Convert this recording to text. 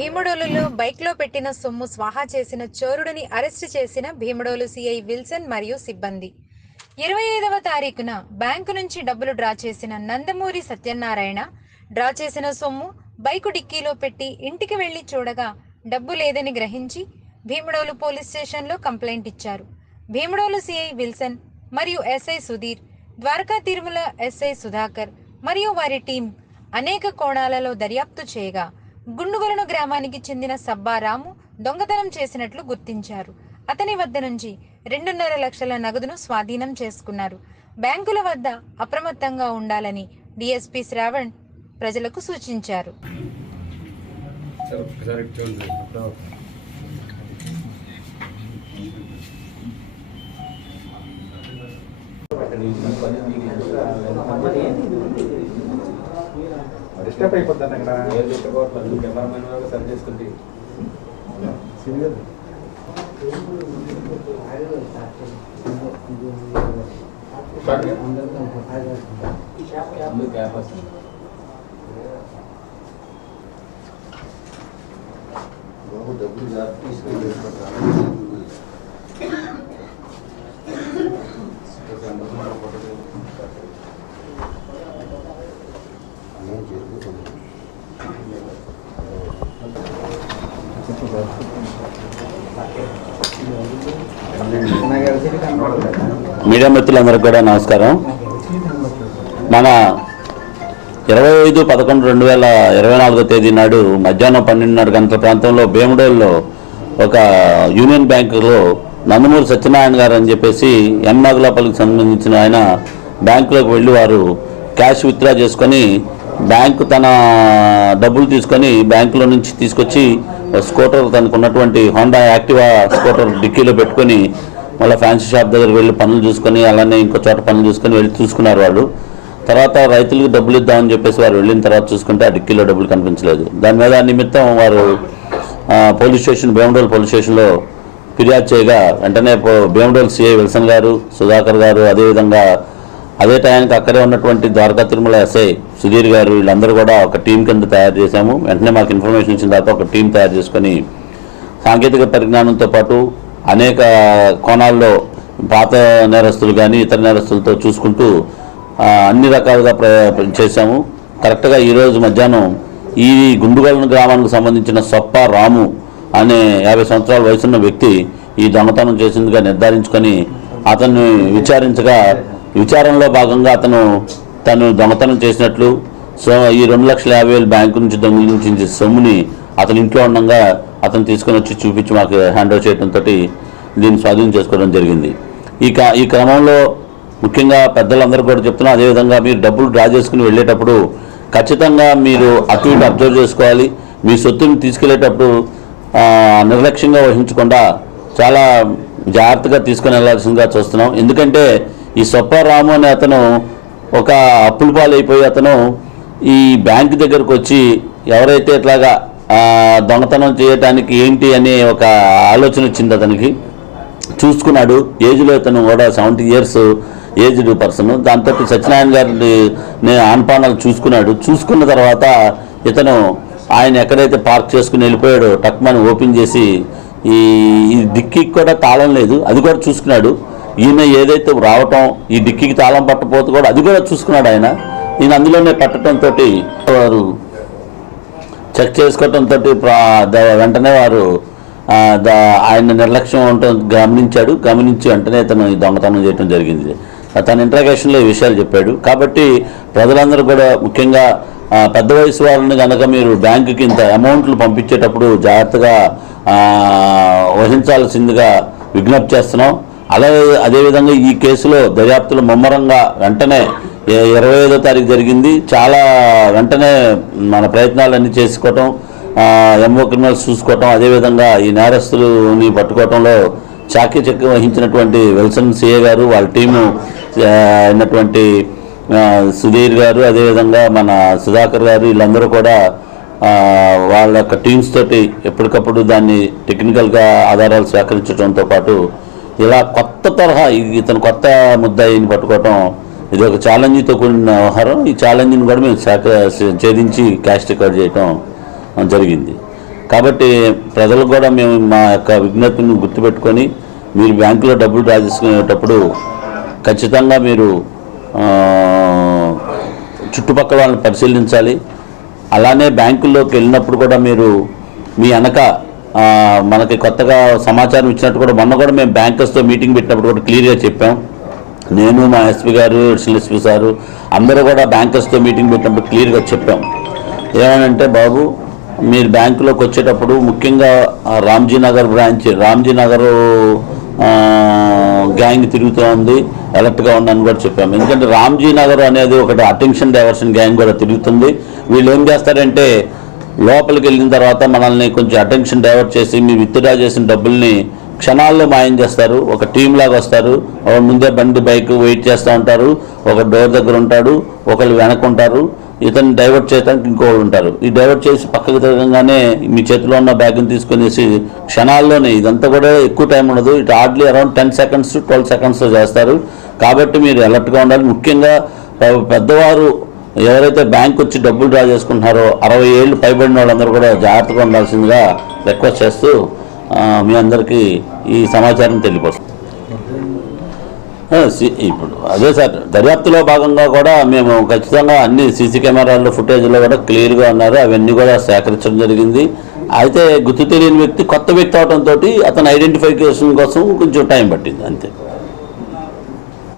భీమడోలులో బైక్లో పెట్టిన సొమ్ము స్వాహా చేసిన చోరుడిని అరెస్టు చేసిన భీమడోలు సిఐ విల్సన్ మరియు సిబ్బంది. 25వ తారీఖున బ్యాంకు నుంచి డబ్బులు డ్రా చేసిన నందమూరి సత్యనారాయణ డ్రా చేసిన సొమ్ము బైకు డిక్కీలో పెట్టి ఇంటికి వెళ్లి చూడగా డబ్బు లేదని గ్రహించి భీమడోలు పోలీస్ స్టేషన్లో కంప్లైంట్ ఇచ్చారు. భీమడోలు సిఐ విల్సన్ మరియు ఎస్ఐ సుధీర్, ద్వారకా తిరుమల ఎస్ఐ సుధాకర్ మరియు వారి టీం అనేక కోణాలలో దర్యాప్తు చేయగా గుండుగొలను గ్రామానికి చెందిన సబ్బారాము దొంగతనం చేసినట్లు గుర్తించారు. అతని వద్ద నుంచి 2.5 లక్షల నగదును స్వాధీనం చేసుకున్నారు. బ్యాంకుల వద్ద అప్రమత్తంగా ఉండాలని డిఎస్పీ శ్రావణ్ ప్రజలకు సూచించారు. డిస్టర్బ్ అయిపోతాను అక్కడ కెమెరామెన్ సరి చేసుకుంటే మీడియా మిత్రులందరికీ కూడా నమస్కారం. మన 25/11/2024 తేదీ నాడు మధ్యాహ్నం 12:30 గంటల ప్రాంతంలో భీమడోల్లో ఒక యూనియన్ బ్యాంకులో నందమూరి సత్యనారాయణ గారు అని చెప్పేసి ఎన్మగలాపల్లికి సంబంధించిన ఆయన బ్యాంకులోకి వెళ్ళి వారు క్యాష్ విత్డ్రా చేసుకొని బ్యాంకు తన డబ్బులు తీసుకొని బ్యాంకులో నుంచి తీసుకొచ్చి స్కూటర్ తనకు ఉన్నటువంటి హోండా యాక్టివా స్కూటర్ డిక్కీలో పెట్టుకొని మళ్ళీ ఫ్యాన్సీ షాప్ దగ్గర వెళ్ళి పనులు చూసుకొని అలానే ఇంకో చోట పనులు చూసుకొని వెళ్ళి చూసుకున్నారు వాళ్ళు. తర్వాత రైతులకు డబ్బులు ఇద్దామని చెప్పేసి వారు వెళ్ళిన తర్వాత చూసుకుంటే ఆ డిక్కీలో డబ్బులు కనిపించలేదు. దాని మీద నిమిత్తం వారు పోలీస్ స్టేషన్ భీమడోల్ పోలీస్ స్టేషన్లో ఫిర్యాదు చేయగా వెంటనే భీమడోల్ సిఐ విల్సన్ గారు, సుధాకర్ గారు, అదేవిధంగా అదే టైంకి అక్కడే ఉన్నటువంటి ద్వారకా తిరుమల ఎస్ఐ సుధీర్ గారు వీళ్ళందరూ కూడా ఒక టీం కింద తయారు చేశాము. వెంటనే మాకు ఇన్ఫర్మేషన్ ఇచ్చిన తర్వాత ఒక టీం తయారు చేసుకొని సాంకేతిక పరిజ్ఞానంతో పాటు అనేక కోణాల్లో పాత నేరస్తులు కానీ ఇతర నేరస్తులతో చూసుకుంటూ అన్ని రకాలుగా చేశాము. కరెక్ట్గా ఈరోజు మధ్యాహ్నం ఈ గుండుగొలను గ్రామానికి సంబంధించిన సొప్ప రాము అనే 50 సంవత్సరాల వయసున్న వ్యక్తి ఈ దొంగతనం చేసిందిగా నిర్ధారించుకొని అతన్ని విచారించగా విచారణలో భాగంగా తను దొంగతనం చేసినట్లు, ఈ 2,50,000 బ్యాంకు నుంచి దొంగిలించిన సొమ్ముని అతని ఇంట్లో ఉండగా అతను తీసుకొని వచ్చి చూపించి మాకు హ్యాండ్ ఓవర్ చేయడంతో దీన్ని స్వాధీనం చేసుకోవడం జరిగింది. ఈ క్రమంలో ముఖ్యంగా పెద్దలందరూ కూడా చెప్తున్నాం, అదేవిధంగా మీరు డబ్బులు డ్రా చేసుకుని వెళ్ళేటప్పుడు ఖచ్చితంగా మీరు అటు ఇటు అబ్జర్వ్ చేసుకోవాలి. మీ సొత్తుని తీసుకెళ్లేటప్పుడు నిర్లక్ష్యంగా వహించకుండా చాలా జాగ్రత్తగా తీసుకుని వెళ్లాల్సిందిగా చూస్తున్నాం. ఎందుకంటే ఈ సొప్పారాము అనే అతను ఒక అప్పుల పాలైపోయి అతను ఈ బ్యాంకు దగ్గరకు వచ్చి ఎవరైతే ఇట్లాగా దొంగతనం చేయడానికి ఏంటి అనే ఒక ఆలోచన వచ్చింది అతనికి. చూసుకున్నాడు, ఏజ్లో ఇతను కూడా 70 years ఏజ్డ్ పర్సన్. దాంతో సత్యనారాయణ గారిని ఆన్పానాలు చూసుకున్న తర్వాత ఇతను ఆయన ఎక్కడైతే పార్క్ చేసుకుని వెళ్ళిపోయాడో టక్మని ఓపెన్ చేసి ఈ డిక్కీకి కూడా తాళం లేదు, అది కూడా చూసుకున్నాడు. ఈయన ఏదైతే రావటం ఈ డిక్కీకి తాళం పట్టపోతే కూడా అది కూడా చూసుకున్నాడు ఆయన. ఈయన అందులోనే పట్టడంతో వారు చెక్ చేసుకోవటంతో వెంటనే వారు ఆయన నిర్లక్ష్యం ఉండటం గమనించి వెంటనే తను ఈ దొంగతనం చేయడం జరిగింది. తన ఇంట్రాగేషన్లో ఈ విషయాలు చెప్పాడు. కాబట్టి ప్రజలందరూ కూడా ముఖ్యంగా పెద్ద వయసు వారిని కనుక మీరు బ్యాంకుకి ఇంత అమౌంట్లు పంపించేటప్పుడు జాగ్రత్తగా వహించాల్సిందిగా విజ్ఞప్తి చేస్తున్నాం. అదేవిధంగా ఈ కేసులో దర్యాప్తులు ముమ్మరంగా వెంటనే 25వ తారీఖు జరిగింది. చాలా వెంటనే మన ప్రయత్నాలన్నీ చేసుకోవటం, ఎంఓ క్రిమినల్స్ చూసుకోవటం, అదేవిధంగా ఈ నేరస్తులని పట్టుకోవటంలో చాకచక్యం వహించినటువంటి విల్సన్ సిఏ గారు, వాళ్ళ టీము అయినటువంటి సుధీర్ గారు, అదేవిధంగా మన సుధాకర్ గారు వీళ్ళందరూ కూడా వాళ్ళ యొక్క టీమ్స్ తోటి ఎప్పటికప్పుడు దాన్ని టెక్నికల్గా ఆధారాలు సేకరించడంతో పాటు ఇలా కొత్త తరహా ఇతను కొత్త ముద్దాయిని పట్టుకోవటం ఇది ఒక ఛాలెంజ్తో కూడిన వ్యవహారం. ఈ ఛాలెంజ్ని కూడా మేము ఛేదించి క్యాష్ రికార్డ్ చేయటం జరిగింది. కాబట్టి ప్రజలకు కూడా మేము మా యొక్క విజ్ఞప్తిని గుర్తుపెట్టుకొని మీరు బ్యాంకులో డబ్బులు డ్రా చేసుకునేటప్పుడు ఖచ్చితంగా మీరు చుట్టుపక్కల వాళ్ళని పరిశీలించాలి. అలానే బ్యాంకుల్లోకి వెళ్ళినప్పుడు కూడా మీరు మీ వెనక మనకి కొత్తగా సమాచారం ఇచ్చినట్టు కూడా మొన్న కూడా మేము బ్యాంకర్స్తో మీటింగ్ పెట్టినప్పుడు కూడా క్లియర్గా చెప్పాం. నేను మా ఎస్పీ గారు అడిషనల్ ఎస్పీ సారు అందరూ కూడా బ్యాంకర్స్తో మీటింగ్ పెట్టినప్పుడు క్లియర్గా చెప్పాం. ఏమనంటే బాబు మీరు బ్యాంకులోకి వచ్చేటప్పుడు ముఖ్యంగా రామ్జీ నగర్ బ్రాంచ్ రామ్జీ నగర్ గ్యాంగ్ తిరుగుతూ ఉంది, అలర్ట్గా ఉందని కూడా చెప్పాము. ఎందుకంటే రామ్జీ నగర్ అనేది ఒకటి అటెన్షన్ డైవర్షన్ గ్యాంగ్ కూడా తిరుగుతుంది. వీళ్ళు ఏం చేస్తారంటే లోపలికి వెళ్ళిన తర్వాత మనల్ని కొంచెం అటెన్షన్ డైవర్ట్ చేసి మీ విత్డ్రా చేసిన డబ్బుల్ని క్షణాల్లో మాయం చేస్తారు. ఒక టీం లాగా వస్తారు, ముందే బండి బైక్ వెయిట్ చేస్తూ ఉంటారు, ఒక డోర్ దగ్గర ఉంటాడు, ఒకళ్ళు వెనక ఉంటారు, ఇతన్ని డైవర్ట్ చేయడానికి ఇంకోళ్ళు ఉంటారు. ఈ డైవర్ట్ చేసి పక్కకు తిరగంగానే మీ చేతిలో ఉన్న బ్యాగ్ని తీసుకునేసి క్షణాల్లోనే, ఇదంతా కూడా ఎక్కువ టైం ఉండదు, ఇటు hardly around 10 seconds to 12 seconds చేస్తారు. కాబట్టి మీరు అలర్ట్గా ఉండాలి. ముఖ్యంగా పెద్దవారు ఎవరైతే బ్యాంక్ వచ్చి డబ్బులు డ్రా చేసుకుంటున్నారో 60 ఏళ్ళు పైబడిన వాళ్ళందరూ కూడా జాగ్రత్తగా ఉండాల్సిందిగా రిక్వెస్ట్ చేస్తూ మీ అందరికీ ఈ సమాచారం తెలియపోతుంది. ఇప్పుడు అదే సార్, దర్యాప్తులో భాగంగా కూడా మేము ఖచ్చితంగా అన్ని సీసీ కెమెరాల్లో ఫుటేజ్లో కూడా క్లియర్గా ఉన్నారు, అవన్నీ కూడా సేకరించడం జరిగింది. అయితే గుర్తు తెలియని వ్యక్తి కొత్త వ్యక్తి అవడంతో అతని ఐడెంటిఫికేషన్ కోసం కొంచెం టైం పట్టింది అంతే.